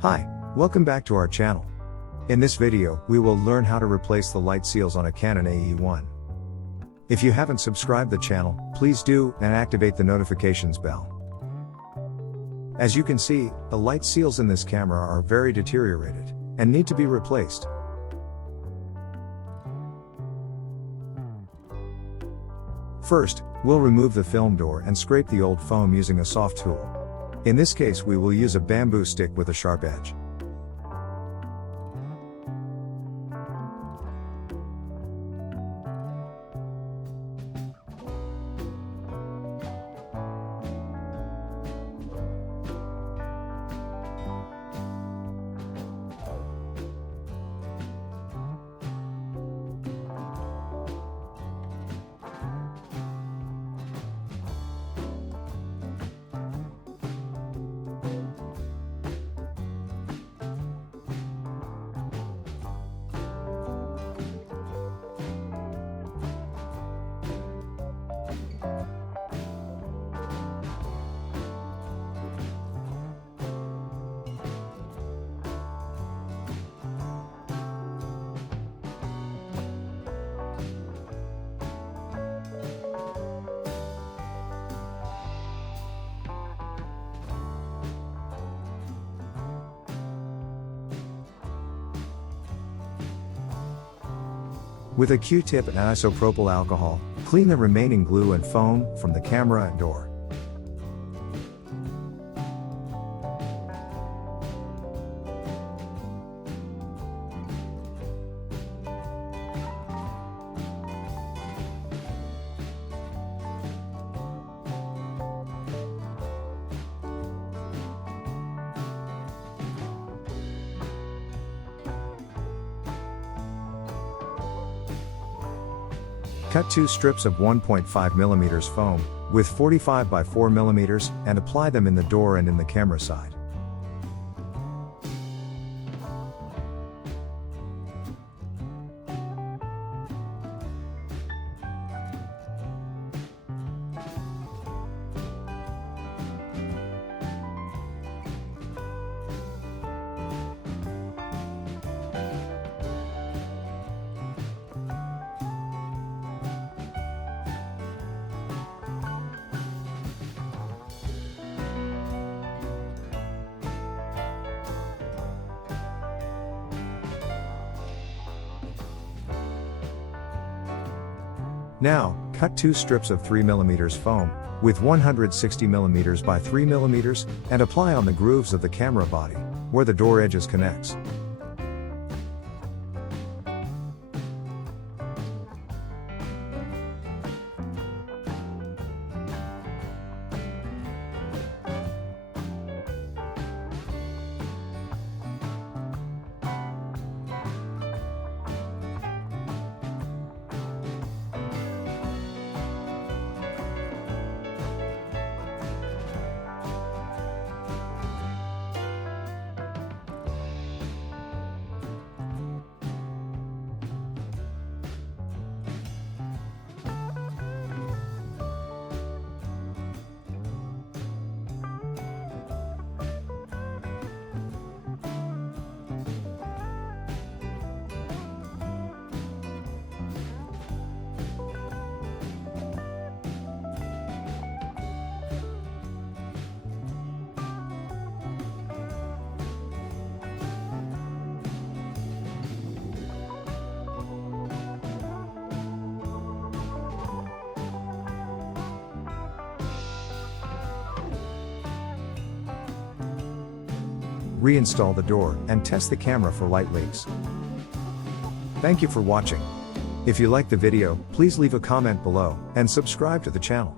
Hi, welcome back to our channel. In this video, we will learn how to replace the light seals on a Canon AE-1. If you haven't subscribed the channel, please do, and activate the notifications bell. As you can see, the light seals in this camera are very deteriorated, and need to be replaced. First, we'll remove the film door and scrape the old foam using a soft tool. In this case we will use a bamboo stick with a sharp edge. With a Q-tip and isopropyl alcohol, clean the remaining glue and foam from the camera and door. Cut 2 strips of 1.5 mm foam, with 45 by 4 mm, and apply them in the door and in the camera side. Now, cut 2 strips of 3 mm foam, with 160 mm by 3 mm, and apply on the grooves of the camera body, where the door edges connects. Reinstall the door, and test the camera for light leaks. Thank you for watching. If you liked the video, please leave a comment below, and subscribe to the channel.